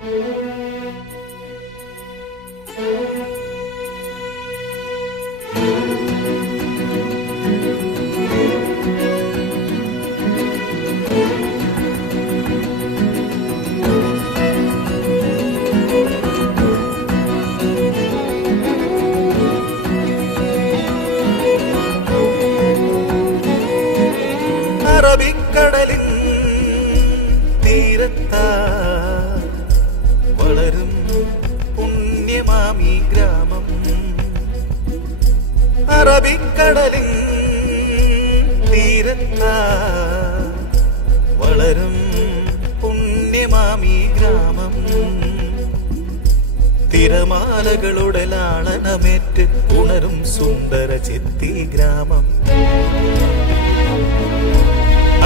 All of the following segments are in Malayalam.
അറബിക്കടലിൻ തീരത്താ വളരും പുണ്യമാമി ഗ്രാമം. അറബിക്കടലിൻ തീരത്താ വളരും പുണ്യമാമി ഗ്രാമം. തിരമാലകളുടെ ലാളനമേറ്റ് ഉണരും സുന്ദര ചെത്തി ഗ്രാമം.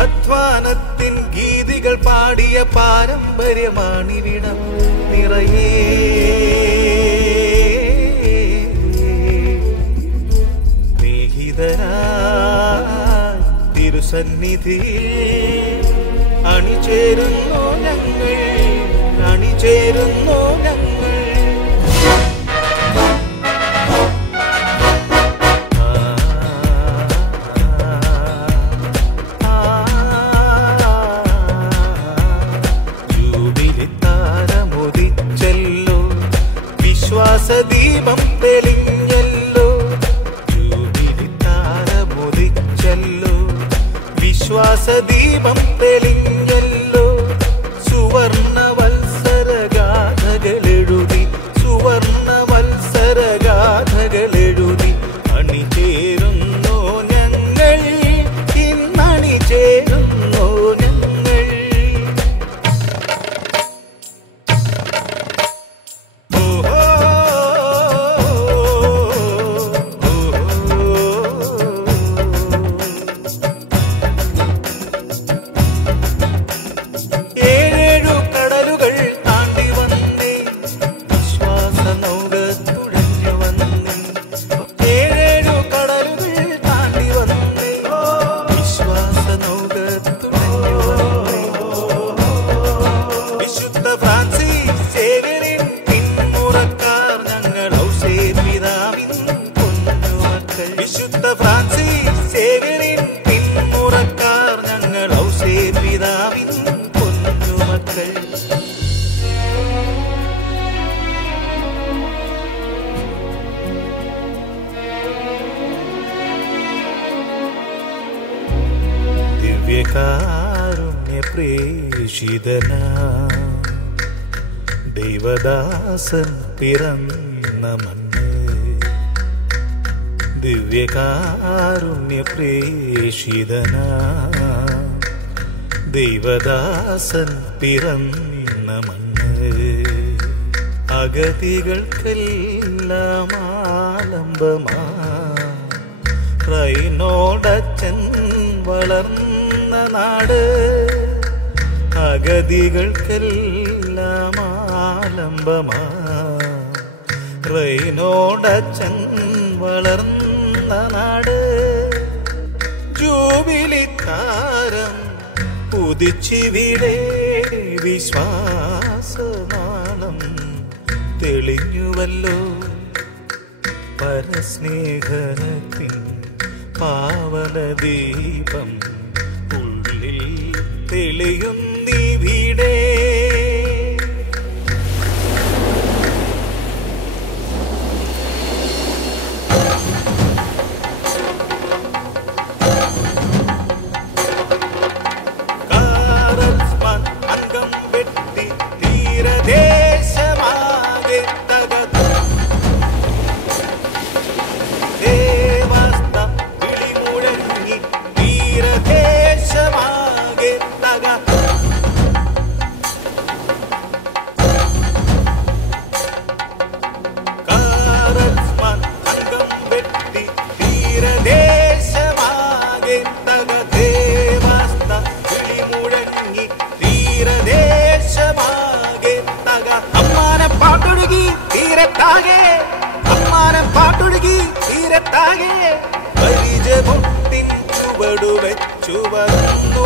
അധ്വാനത്തിൻ ഗീതികൾ പാടിയ പാരമ്പര്യമാണിവിടം നിറയേ. സ്നേഹിതരായി തിരുസന്നിധിയിൽ അണിചേരുന്നു ഞങ്ങൾ, അണിചേരുന്നു ഞങ്ങൾ. വിശ്വാസദീപം തെളിഞ്ഞല്ലോ, ജൂബിലിത്താരമുദിച്ചല്ലോ. വിശ്വാസദീപം തെളിഞ്ഞല്ലോ. സുവർണ വത്സരഗാഥകളെഴുതി, സുവർണ വത്സരഗാഥകളെഴുതി അണിചേരുന്നു ഞങ്ങൾ, ഇന്നണിചേരുന്നു ഞങ്ങൾ. വിശുദ്ധ ഫ്രാൻസിസ് സേവ്യറിൻ പിന്മുറക്കാർ ഞങ്ങൾ, ഔസേ പിതാവിൻ പൊന്നുമക്കൾ. ദിവ്യകാരുണ്യ പ്രേഷിതനാ ദൈവദാസൻ പിറന്ന മണ്ണ്. ദിവ്യകാരുണ്യ പ്രേഷിതനാ ദൈവദാസൻ പിറന്ന മണ്ണ്. അഗതികൾക്കെല്ലാം ആലംബമാ റൈനോടച്ചൻ വളർന്ന നാട്. അഗതികൾക്കെല്ലാം ആലംബമാ റൈനോടച്ചൻ വളർന്ന നാട്. ജൂബിലിത്താരം ഉദിച്ചിവിടെ, വിശ്വാസനാളം തെളിഞ്ഞുവല്ലോ. പരസ്നേഹത്തിൻ പാവനദീപം ഉള്ളിൽ തെളിയുന്നിവിടെ. അമ്മാനം പാട്ടൊഴുകി തീരത്താകെ പരിചമുട്ടിൻ ചുവടു വെച്ചു വന്നു.